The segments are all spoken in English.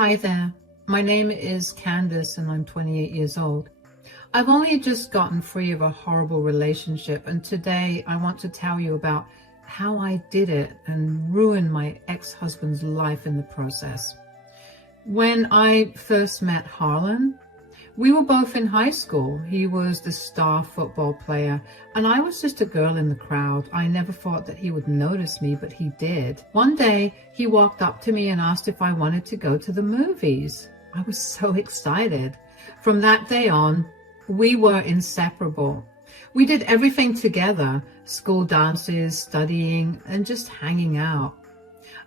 Hi there. My name is Candace and I'm 28 years old. I've only just gotten free of a horrible relationship, and today I want to tell you about how I did it and ruined my ex-husband's life in the process. When I first met Harlan, we were both in high school. He was the star football player, and I was just a girl in the crowd. I never thought that he would notice me, but he did. One day, he walked up to me and asked if I wanted to go to the movies. I was so excited. From that day on, we were inseparable. We did everything together: school dances, studying, and just hanging out.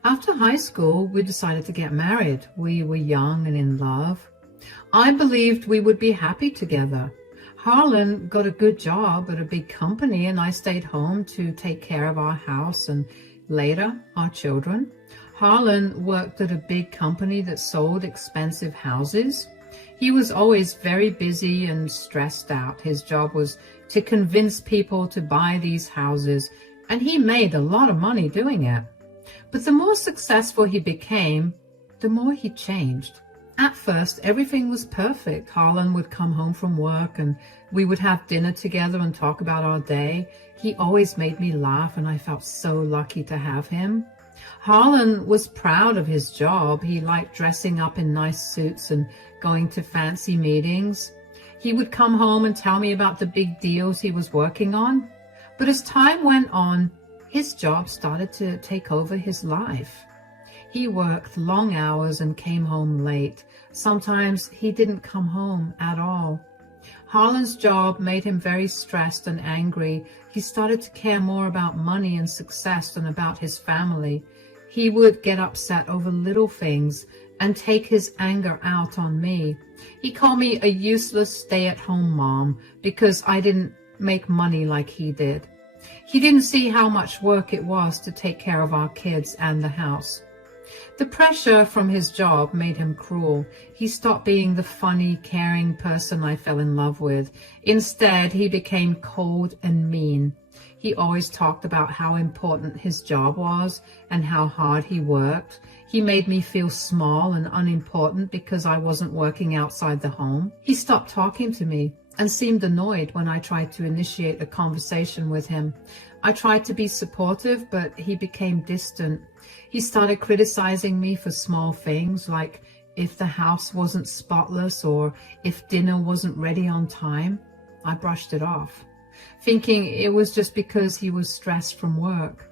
After high school, we decided to get married. We were young and in love. I believed we would be happy together. Harlan got a good job at a big company, and I stayed home to take care of our house and later our children. Harlan worked at a big company that sold expensive houses. He was always very busy and stressed out. His job was to convince people to buy these houses, and he made a lot of money doing it. But the more successful he became, the more he changed. At first, everything was perfect. Harlan would come home from work and we would have dinner together and talk about our day. He always made me laugh, and I felt so lucky to have him. Harlan was proud of his job. He liked dressing up in nice suits and going to fancy meetings. He would come home and tell me about the big deals he was working on. But as time went on, his job started to take over his life. He worked long hours and came home late. Sometimes he didn't come home at all. Harlan's job made him very stressed and angry. He started to care more about money and success than about his family. He would get upset over little things and take his anger out on me. He called me a useless stay-at-home mom because I didn't make money like he did. He didn't see how much work it was to take care of our kids and the house. The pressure from his job made him cruel. He stopped being the funny, caring person I fell in love with. Instead, he became cold and mean. He always talked about how important his job was and how hard he worked. He made me feel small and unimportant because I wasn't working outside the home. He stopped talking to me and seemed annoyed when I tried to initiate a conversation with him. I tried to be supportive, but he became distant. He started criticizing me for small things, like if the house wasn't spotless or if dinner wasn't ready on time. I brushed it off, thinking it was just because he was stressed from work.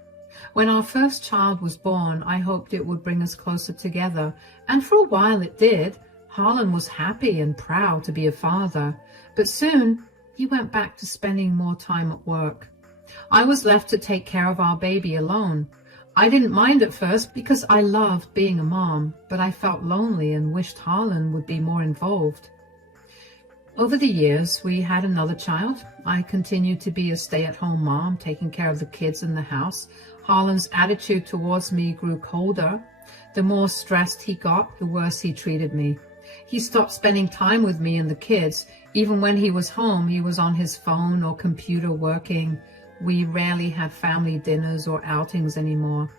When our first child was born, I hoped it would bring us closer together, and for a while it did. Harlan was happy and proud to be a father, but soon he went back to spending more time at work. I was left to take care of our baby alone. I didn't mind at first because I loved being a mom, but I felt lonely and wished Harlan would be more involved. Over the years, we had another child. I continued to be a stay-at-home mom, taking care of the kids in the house. Harlan's attitude towards me grew colder. The more stressed he got, the worse he treated me. He stopped spending time with me and the kids. Even when he was home, he was on his phone or computer working. We rarely had family dinners or outings anymore.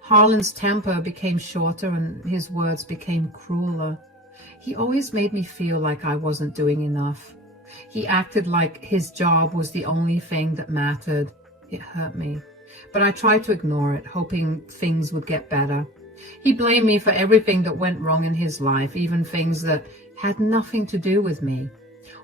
Harlan's temper became shorter and his words became crueler. He always made me feel like I wasn't doing enough. He acted like his job was the only thing that mattered. It hurt me, but I tried to ignore it, hoping things would get better. He blamed me for everything that went wrong in his life, even things that had nothing to do with me.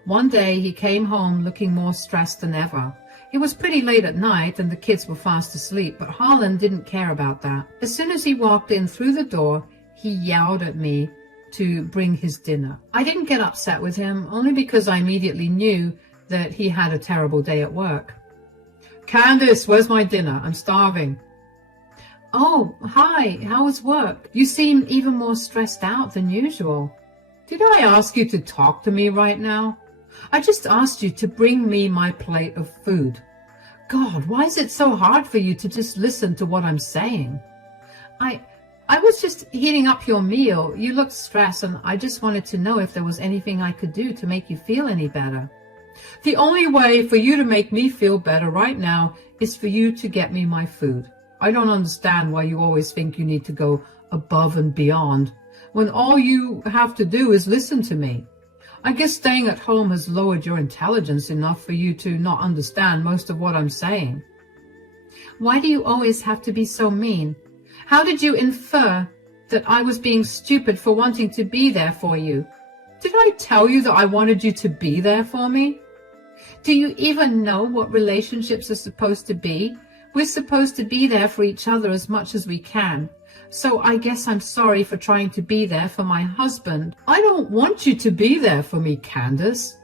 One day he came home looking more stressed than ever. It was pretty late at night and the kids were fast asleep, but Harlan didn't care about that. As soon as he walked in through the door, he yelled at me to bring his dinner. I didn't get upset with him, only because I immediately knew that he had a terrible day at work. "Candace, where's my dinner? I'm starving." "Oh, hi, how was work? You seem even more stressed out than usual." "Did I ask you to talk to me right now? I just asked you to bring me my plate of food. God, why is it so hard for you to just listen to what I'm saying?" I was just heating up your meal. You looked stressed, and I just wanted to know if there was anything I could do to make you feel any better." "The only way for you to make me feel better right now is for you to get me my food. I don't understand why you always think you need to go above and beyond. when all you have to do is listen to me? I guess staying at home has lowered your intelligence enough for you to not understand most of what I'm saying. Why do you always have to be so mean? How did you infer that I was being stupid for wanting to be there for you? Did I tell you that I wanted you to be there for me? Do you even know what relationships are supposed to be? We're supposed to be there for each other as much as we can. So I guess I'm sorry for trying to be there for my husband. I don't want you to be there for me, Candace.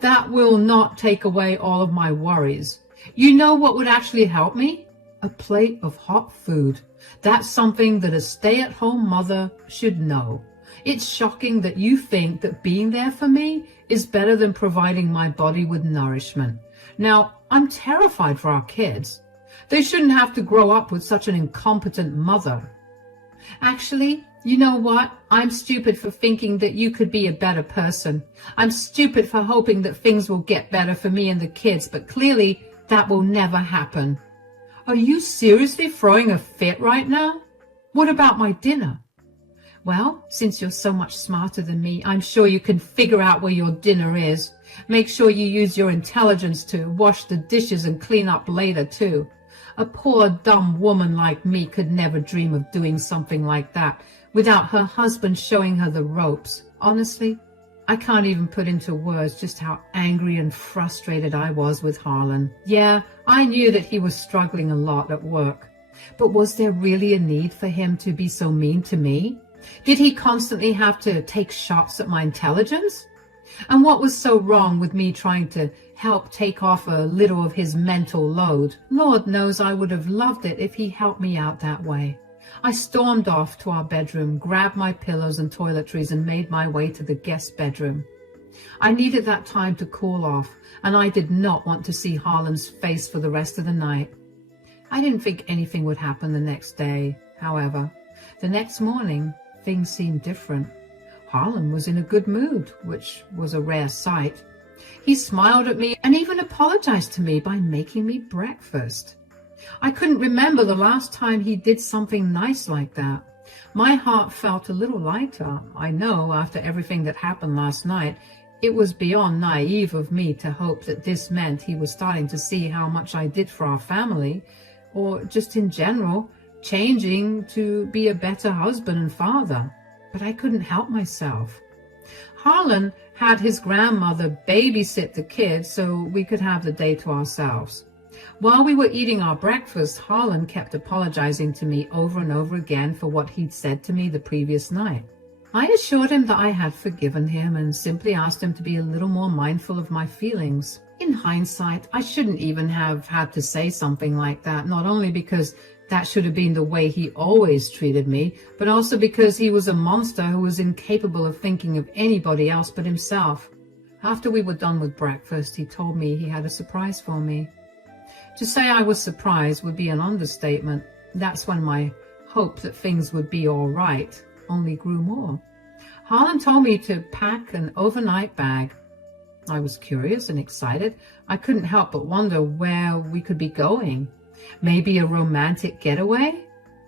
That will not take away all of my worries. You know what would actually help me? A plate of hot food. That's something that a stay-at-home mother should know. It's shocking that you think that being there for me is better than providing my body with nourishment. Now, I'm terrified for our kids. They shouldn't have to grow up with such an incompetent mother. Actually, you know what? I'm stupid for thinking that you could be a better person. I'm stupid for hoping that things will get better for me and the kids, but clearly that will never happen. Are you seriously throwing a fit right now? What about my dinner? Well, since you're so much smarter than me, I'm sure you can figure out where your dinner is. Make sure you use your intelligence to wash the dishes and clean up later, too. A poor, dumb woman like me could never dream of doing something like that without her husband showing her the ropes. Honestly, I can't even put into words just how angry and frustrated I was with Harlan. Yeah, I knew that he was struggling a lot at work. But was there really a need for him to be so mean to me? Did he constantly have to take shots at my intelligence? And what was so wrong with me trying to help take off a little of his mental load? Lord knows I would have loved it if he helped me out that way. I stormed off to our bedroom, grabbed my pillows and toiletries, and made my way to the guest bedroom. I needed that time to cool off, and I did not want to see Harlan's face for the rest of the night. I didn't think anything would happen the next day, however. The next morning, things seemed different. Harlan was in a good mood, which was a rare sight. He smiled at me and even apologized to me by making me breakfast. I couldn't remember the last time he did something nice like that. My heart felt a little lighter. I know after everything that happened last night, it was beyond naive of me to hope that this meant he was starting to see how much I did for our family, or just in general, changing to be a better husband and father. But I couldn't help myself. Harlan had his grandmother babysit the kids so we could have the day to ourselves. While we were eating our breakfast, Harlan kept apologizing to me over and over again for what he'd said to me the previous night. I assured him that I had forgiven him and simply asked him to be a little more mindful of my feelings. In hindsight, I shouldn't even have had to say something like that, not only because that should have been the way he always treated me, but also because he was a monster who was incapable of thinking of anybody else but himself. After we were done with breakfast, he told me he had a surprise for me. To say I was surprised would be an understatement. That's when my hope that things would be all right only grew more. Harlan told me to pack an overnight bag. I was curious and excited. I couldn't help but wonder where we could be going. Maybe a romantic getaway?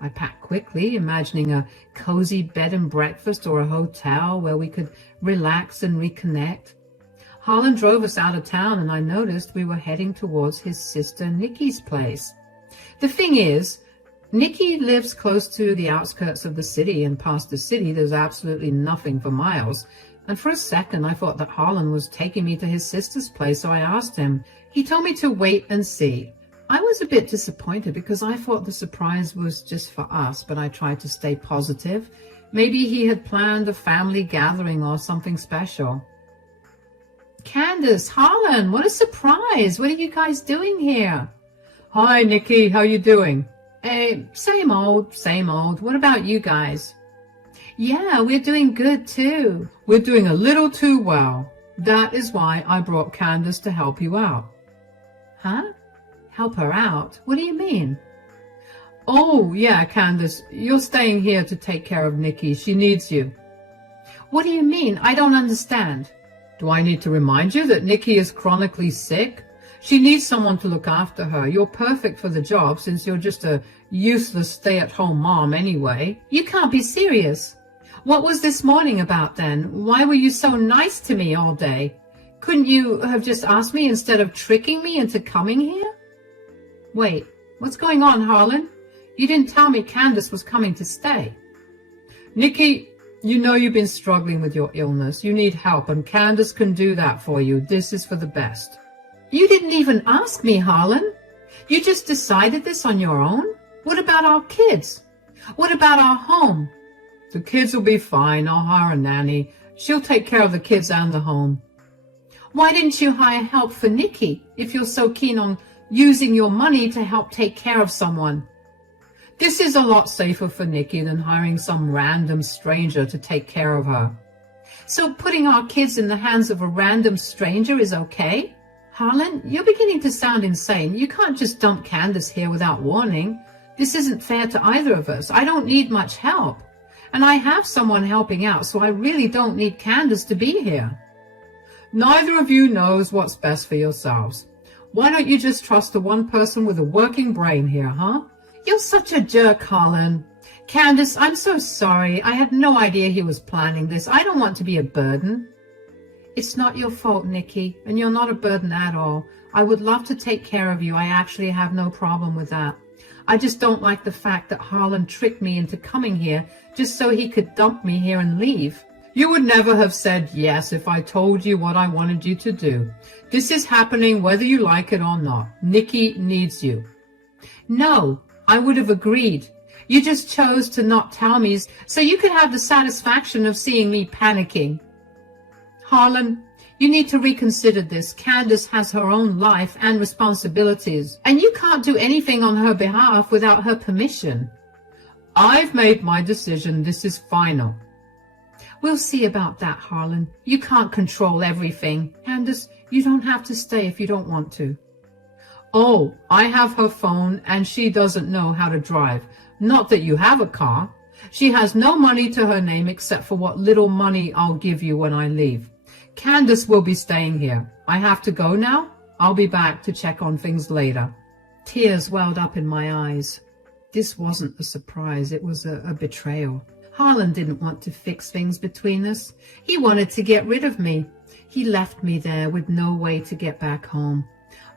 I packed quickly, imagining a cozy bed and breakfast or a hotel where we could relax and reconnect. Harlan drove us out of town, and I noticed we were heading towards his sister Nikki's place. The thing is, Nikki lives close to the outskirts of the city, and past the city there's absolutely nothing for miles. And for a second I thought that Harlan was taking me to his sister's place, so I asked him. He told me to wait and see. I was a bit disappointed because I thought the surprise was just for us, but I tried to stay positive. Maybe he had planned a family gathering or something special. Candace, Harlan, what a surprise. What are you guys doing here? Hi, Nikki. How you doing? Hey, same old, same old. What about you guys? Yeah, we're doing good too. We're doing a little too well. That is why I brought Candace to help you out. Huh? Help her out? What do you mean? Oh, yeah, Candace, you're staying here to take care of Nikki. She needs you. What do you mean? I don't understand. Do I need to remind you that Nikki is chronically sick? She needs someone to look after her. You're perfect for the job since you're just a useless stay-at-home mom anyway. You can't be serious. What was this morning about then? Why were you so nice to me all day? Couldn't you have just asked me instead of tricking me into coming here? Wait, what's going on, Harlan? You didn't tell me Candace was coming to stay. Nikki, you know you've been struggling with your illness. You need help, and Candace can do that for you. This is for the best. You didn't even ask me, Harlan. You just decided this on your own? What about our kids? What about our home? The kids will be fine. I'll hire a nanny. She'll take care of the kids and the home. Why didn't you hire help for Nikki if you're so keen on using your money to help take care of someone? This is a lot safer for Nikki than hiring some random stranger to take care of her. So putting our kids in the hands of a random stranger is okay? Harlan, you're beginning to sound insane. You can't just dump Candace here without warning. This isn't fair to either of us. I don't need much help. And I have someone helping out, so I really don't need Candace to be here. Neither of you knows what's best for yourselves. Why don't you just trust the one person with a working brain here, huh? You're such a jerk, Harlan. Candace, I'm so sorry. I had no idea he was planning this. I don't want to be a burden. It's not your fault, Nikki, and you're not a burden at all. I would love to take care of you. I actually have no problem with that. I just don't like the fact that Harlan tricked me into coming here just so he could dump me here and leave. You would never have said yes if I told you what I wanted you to do. This is happening whether you like it or not. Nikki needs you. No, I would have agreed. You just chose to not tell me so you could have the satisfaction of seeing me panicking. Harlan, you need to reconsider this. Candace has her own life and responsibilities, and you can't do anything on her behalf without her permission. I've made my decision. This is final. We'll see about that, Harlan. You can't control everything. Candace, you don't have to stay if you don't want to. Oh, I have her phone, and she doesn't know how to drive. Not that you have a car. She has no money to her name except for what little money I'll give you when I leave. Candace will be staying here. I have to go now. I'll be back to check on things later. Tears welled up in my eyes. This wasn't a surprise. It was a betrayal. Harlan didn't want to fix things between us. He wanted to get rid of me. He left me there with no way to get back home.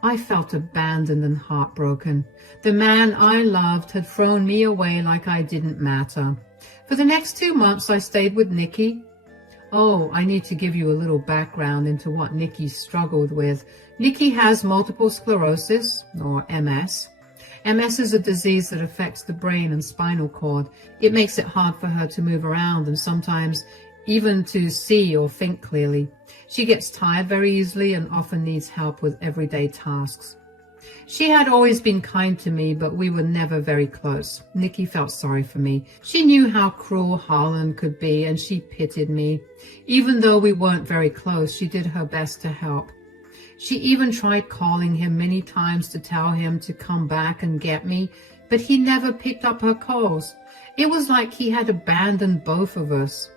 I felt abandoned and heartbroken. The man I loved had thrown me away like I didn't matter. For the next 2 months, I stayed with Nikki. Oh, I need to give you a little background into what Nikki struggled with. Nikki has multiple sclerosis, or MS. MS is a disease that affects the brain and spinal cord. It makes it hard for her to move around and sometimes even to see or think clearly. She gets tired very easily and often needs help with everyday tasks. She had always been kind to me, but we were never very close. Nikki felt sorry for me. She knew how cruel Harlan could be, and she pitied me. Even though we weren't very close, she did her best to help. She even tried calling him many times to tell him to come back and get me, but he never picked up her calls. It was like he had abandoned both of us.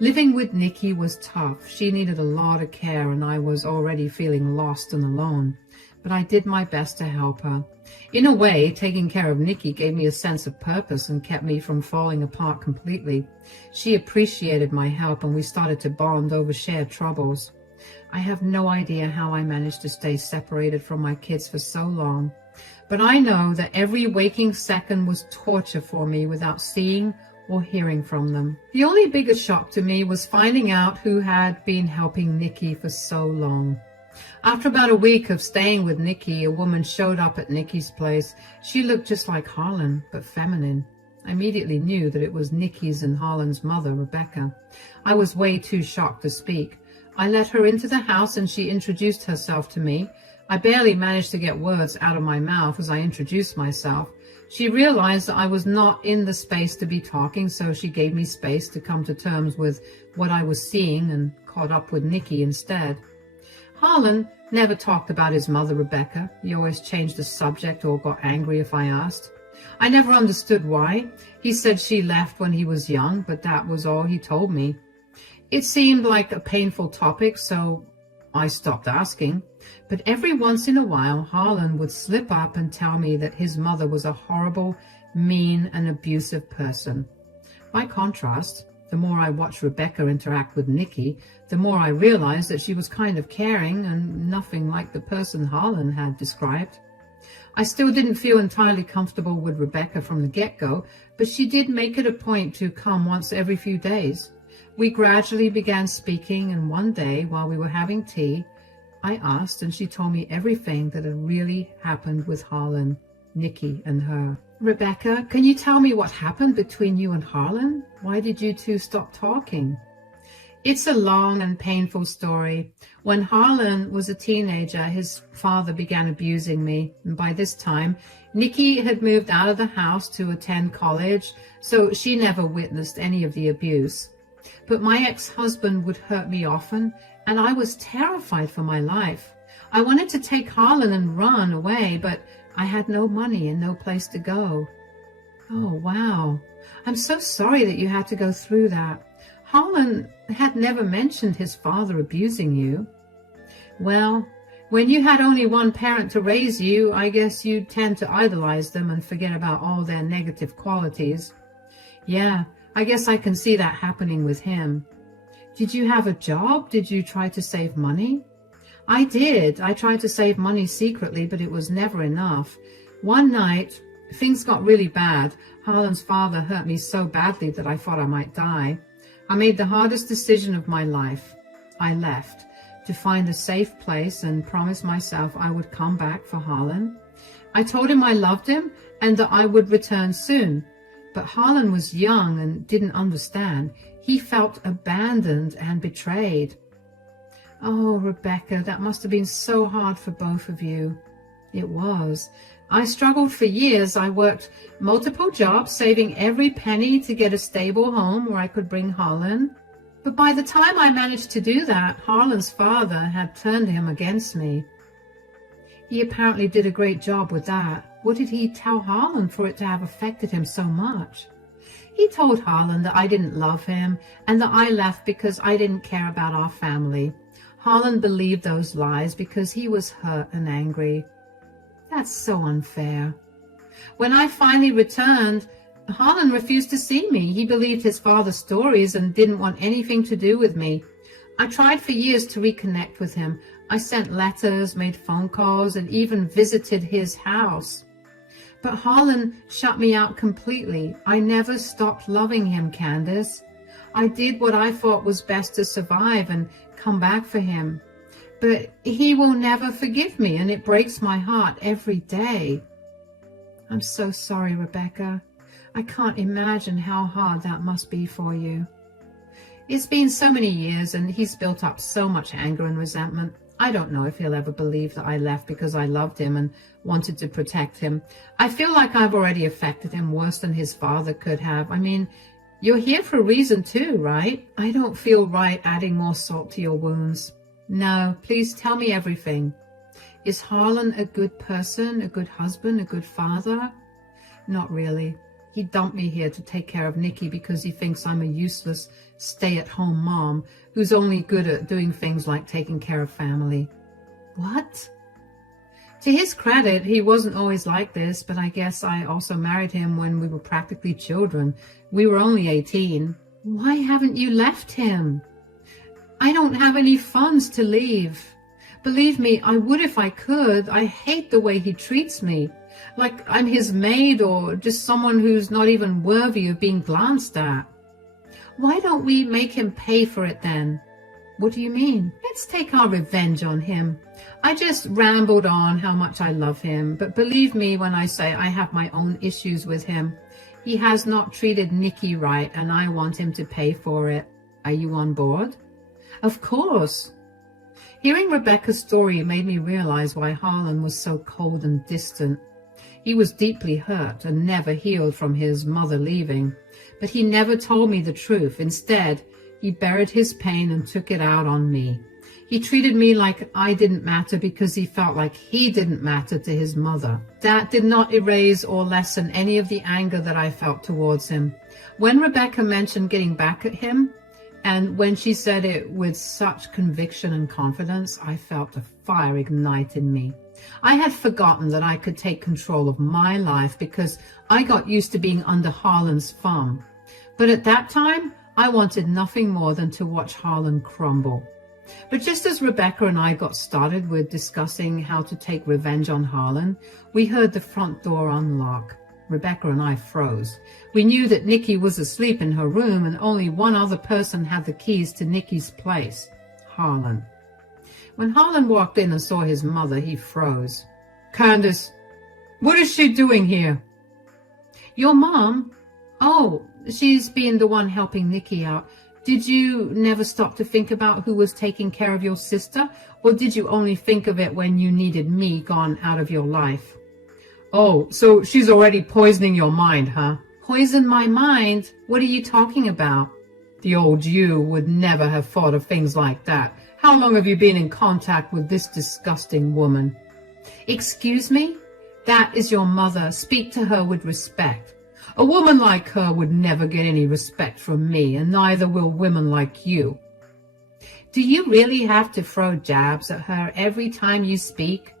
Living with Nikki was tough. She needed a lot of care, and I was already feeling lost and alone. But I did my best to help her. In a way, taking care of Nikki gave me a sense of purpose and kept me from falling apart completely. She appreciated my help, and we started to bond over shared troubles. I have no idea how I managed to stay separated from my kids for so long, but I know that every waking second was torture for me without seeing or hearing from them. The only bigger shock to me was finding out who had been helping Nikki for so long. After about a week of staying with Nikki, a woman showed up at Nikki's place. She looked just like Harlan, but feminine. I immediately knew that it was Nikki's and Harlan's mother, Rebecca. I was way too shocked to speak. I let her into the house and she introduced herself to me. I barely managed to get words out of my mouth as I introduced myself. She realized that I was not in the space to be talking, so she gave me space to come to terms with what I was seeing and caught up with Nikki instead. Harlan never talked about his mother, Rebecca. He always changed the subject or got angry if I asked. I never understood why. He said she left when he was young, but that was all he told me. It seemed like a painful topic, so I stopped asking. But every once in a while, Harlan would slip up and tell me that his mother was a horrible, mean, and abusive person. By contrast, the more I watched Rebecca interact with Nikki, the more I realized that she was kind of caring and nothing like the person Harlan had described. I still didn't feel entirely comfortable with Rebecca from the get-go, but she did make it a point to come once every few days. We gradually began speaking, and one day, while we were having tea, I asked, and she told me everything that had really happened with Harlan, Nikki, and her. Rebecca, can you tell me what happened between you and Harlan? Why did you two stop talking? It's a long and painful story. When Harlan was a teenager, his father began abusing me. And by this time, Nikki had moved out of the house to attend college, so she never witnessed any of the abuse. But my ex-husband would hurt me often, and I was terrified for my life. I wanted to take Harlan and run away, but I had no money and no place to go. Oh, wow. I'm so sorry that you had to go through that. Harlan had never mentioned his father abusing you. Well, when you had only one parent to raise you, I guess you tend to idolize them and forget about all their negative qualities. Yeah, I guess I can see that happening with him. Did you have a job? Did you try to save money? I did. I tried to save money secretly, but it was never enough. One night, things got really bad. Harlan's father hurt me so badly that I thought I might die. I made the hardest decision of my life. I left to find a safe place and promised myself I would come back for Harlan. I told him I loved him and that I would return soon. But Harlan was young and didn't understand. He felt abandoned and betrayed. Oh, Rebecca, that must have been so hard for both of you. It was. I struggled for years. I worked multiple jobs, saving every penny to get a stable home where I could bring Harlan. But by the time I managed to do that, Harlan's father had turned him against me. He apparently did a great job with that. What did he tell Harlan for it to have affected him so much? He told Harlan that I didn't love him and that I left because I didn't care about our family. Harlan believed those lies because he was hurt and angry. That's so unfair. When I finally returned, Harlan refused to see me. He believed his father's stories and didn't want anything to do with me. I tried for years to reconnect with him. I sent letters, made phone calls, and even visited his house. But Harlan shut me out completely. I never stopped loving him, Candace. I did what I thought was best to survive and come back for him. But he will never forgive me, and it breaks my heart every day. I'm so sorry, Rebecca. I can't imagine how hard that must be for you. It's been so many years, and he's built up so much anger and resentment. I don't know if he'll ever believe that I left because I loved him and wanted to protect him. I feel like I've already affected him worse than his father could have. I mean, you're here for a reason too, right? I don't feel right adding more salt to your wounds. No, please tell me everything. Is Harlan a good person, a good husband, a good father? Not really. He dumped me here to take care of Nikki because he thinks I'm a useless stay-at-home mom who's only good at doing things like taking care of family. What? To his credit, he wasn't always like this, but I guess I also married him when we were practically children. We were only 18. Why haven't you left him? I don't have any funds to leave. Believe me, I would if I could. I hate the way he treats me. Like I'm his maid or just someone who's not even worthy of being glanced at. Why don't we make him pay for it then? What do you mean? Let's take our revenge on him. I just rambled on how much I love him, but believe me when I say I have my own issues with him. He has not treated Nikki right, and I want him to pay for it. Are you on board? Of course. Hearing Rebecca's story made me realize why Harlan was so cold and distant. He was deeply hurt and never healed from his mother leaving, but he never told me the truth. Instead, he buried his pain and took it out on me. He treated me like I didn't matter because he felt like he didn't matter to his mother. That did not erase or lessen any of the anger that I felt towards him. When Rebecca mentioned getting back at him, and when she said it with such conviction and confidence, I felt a fire ignite in me. I had forgotten that I could take control of my life because I got used to being under Harlan's thumb. But at that time, I wanted nothing more than to watch Harlan crumble. But just as Rebecca and I got started with discussing how to take revenge on Harlan, we heard the front door unlock. Rebecca and I froze. We knew that Nikki was asleep in her room and only one other person had the keys to Nikki's place, Harlan. When Harlan walked in and saw his mother, he froze. "Candace, what is she doing here?" "Your mom? Oh, she's being the one helping Nikki out. Did you never stop to think about who was taking care of your sister, or did you only think of it when you needed me gone out of your life?" "Oh, so she's already poisoning your mind, huh?" "Poison my mind? What are you talking about?" "The old you would never have thought of things like that. How long have you been in contact with this disgusting woman?" "Excuse me? That is your mother. Speak to her with respect." "A woman like her would never get any respect from me, and neither will women like you." "Do you really have to throw jabs at her every time you speak?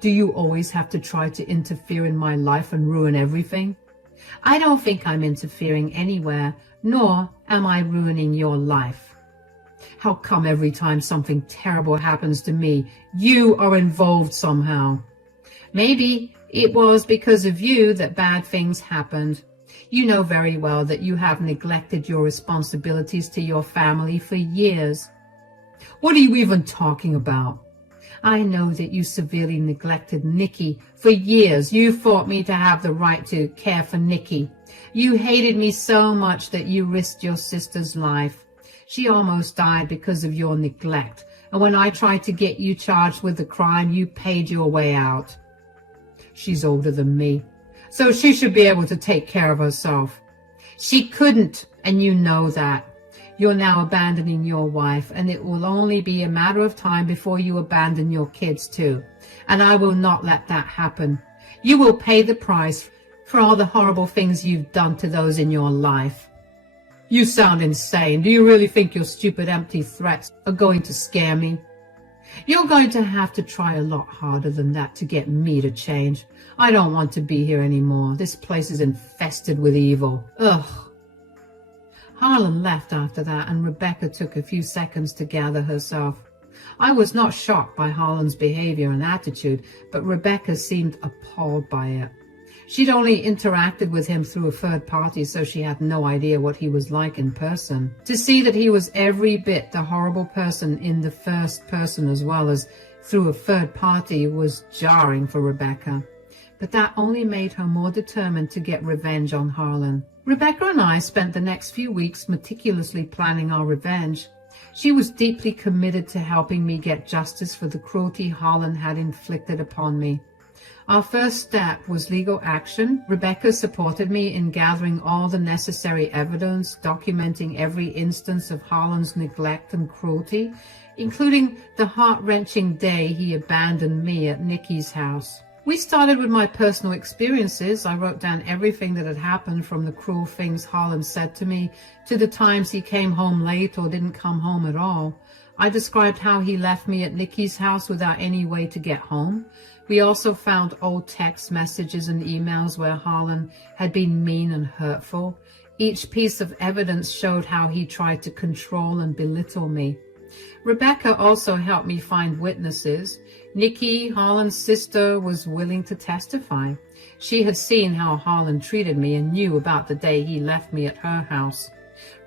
Do you always have to try to interfere in my life and ruin everything?" "I don't think I'm interfering anywhere, nor am I ruining your life." "How come every time something terrible happens to me, you are involved somehow?" "Maybe it was because of you that bad things happened. You know very well that you have neglected your responsibilities to your family for years." "What are you even talking about?" "I know that you severely neglected Nikki for years. You thought me to have the right to care for Nikki. You hated me so much that you risked your sister's life. She almost died because of your neglect, and when I tried to get you charged with the crime, you paid your way out." "She's older than me, so she should be able to take care of herself." "She couldn't, and you know that. You're now abandoning your wife, and it will only be a matter of time before you abandon your kids too. And I will not let that happen. You will pay the price for all the horrible things you've done to those in your life." "You sound insane. Do you really think your stupid empty threats are going to scare me?" "You're going to have to try a lot harder than that to get me to change. I don't want to be here anymore. This place is infested with evil. Ugh." Harlan left after that, and Rebecca took a few seconds to gather herself. I was not shocked by Harlan's behavior and attitude, but Rebecca seemed appalled by it. She'd only interacted with him through a third party, so she had no idea what he was like in person. To see that he was every bit the horrible person in the first person as well as through a third party was jarring for Rebecca. But that only made her more determined to get revenge on Harlan. Rebecca and I spent the next few weeks meticulously planning our revenge. She was deeply committed to helping me get justice for the cruelty Harlan had inflicted upon me. Our first step was legal action. Rebecca supported me in gathering all the necessary evidence, documenting every instance of Harlan's neglect and cruelty, including the heart-wrenching day he abandoned me at Nikki's house. We started with my personal experiences. I wrote down everything that had happened, from the cruel things Harlan said to me to the times he came home late or didn't come home at all. I described how he left me at Nikki's house without any way to get home. We also found old text messages and emails where Harlan had been mean and hurtful. Each piece of evidence showed how he tried to control and belittle me. Rebecca also helped me find witnesses. Nikki, Harlan's sister, was willing to testify. She had seen how Harlan treated me and knew about the day he left me at her house.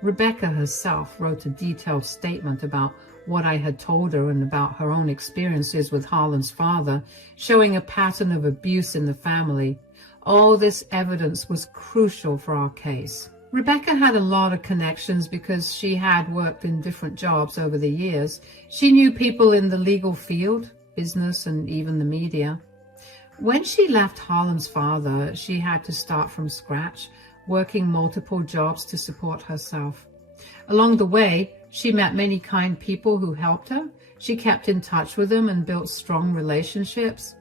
Rebecca herself wrote a detailed statement about what I had told her and about her own experiences with Harlan's father, showing a pattern of abuse in the family. All this evidence was crucial for our case. Rebecca had a lot of connections because she had worked in different jobs over the years. She knew people in the legal field, business, and even the media. When she left Harlan's father, she had to start from scratch, working multiple jobs to support herself. Along the way, she met many kind people who helped her. She kept in touch with them and built strong relationships.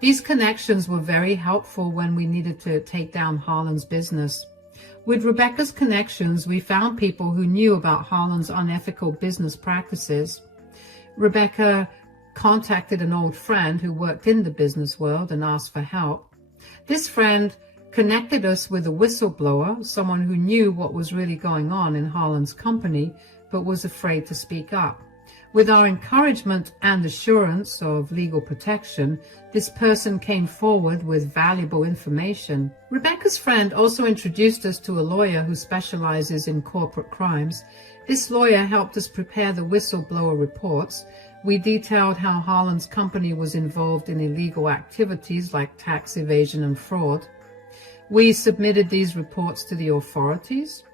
These connections were very helpful when we needed to take down Harlan's business. With Rebecca's connections, we found people who knew about Harlan's unethical business practices. Rebecca contacted an old friend who worked in the business world and asked for help. This friend connected us with a whistleblower, someone who knew what was really going on in Harlan's company, but was afraid to speak up. With our encouragement and assurance of legal protection, this person came forward with valuable information. Rebecca's friend also introduced us to a lawyer who specializes in corporate crimes. This lawyer helped us prepare the whistleblower reports. We detailed how Harlan's company was involved in illegal activities like tax evasion and fraud. We submitted these reports to the authorities,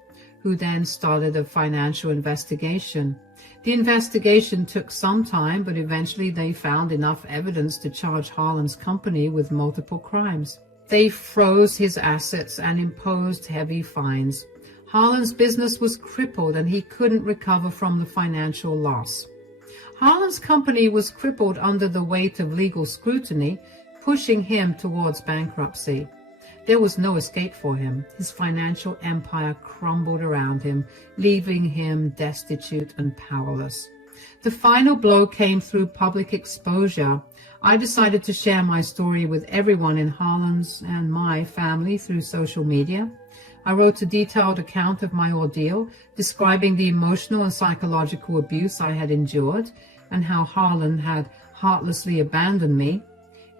who then started a financial investigation. The investigation took some time, but eventually they found enough evidence to charge Harlan's company with multiple crimes. They froze his assets and imposed heavy fines. Harlan's business was crippled and he couldn't recover from the financial loss. Harlan's company was crippled under the weight of legal scrutiny, pushing him towards bankruptcy. There was no escape for him. His financial empire crumbled around him, leaving him destitute and powerless. The final blow came through public exposure. I decided to share my story with everyone in Harlan's and my family through social media. I wrote a detailed account of my ordeal, describing the emotional and psychological abuse I had endured and how Harlan had heartlessly abandoned me.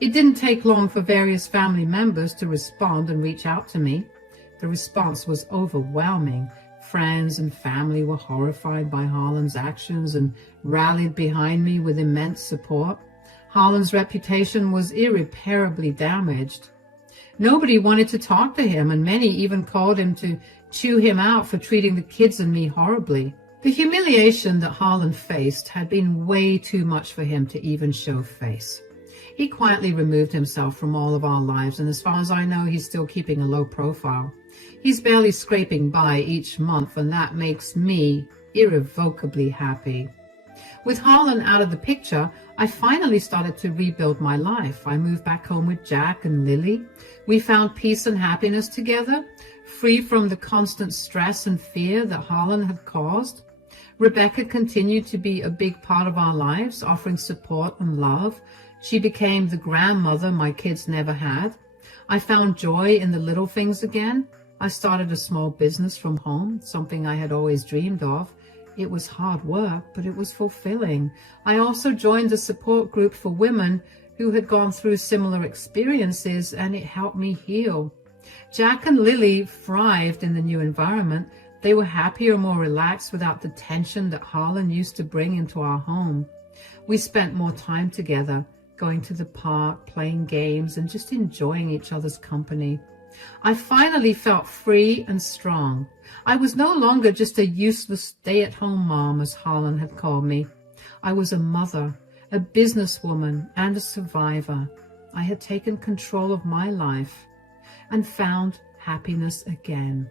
It didn't take long for various family members to respond and reach out to me. The response was overwhelming. Friends and family were horrified by Harlan's actions and rallied behind me with immense support. Harlan's reputation was irreparably damaged. Nobody wanted to talk to him, and many even called him to chew him out for treating the kids and me horribly. The humiliation that Harlan faced had been way too much for him to even show face. He quietly removed himself from all of our lives, and as far as I know, he's still keeping a low profile. He's barely scraping by each month, and that makes me irrevocably happy. With Harlan out of the picture, I finally started to rebuild my life. I moved back home with Jack and Lily. We found peace and happiness together, free from the constant stress and fear that Harlan had caused. Rebecca continued to be a big part of our lives, offering support and love. She became the grandmother my kids never had. I found joy in the little things again. I started a small business from home, something I had always dreamed of. It was hard work, but it was fulfilling. I also joined a support group for women who had gone through similar experiences, and it helped me heal. Jack and Lily thrived in the new environment. They were happier, more relaxed without the tension that Harlan used to bring into our home. We spent more time together, going to the park, playing games, and just enjoying each other's company. I finally felt free and strong. I was no longer just a useless stay-at-home mom, as Harlan had called me. I was a mother, a businesswoman, and a survivor. I had taken control of my life and found happiness again.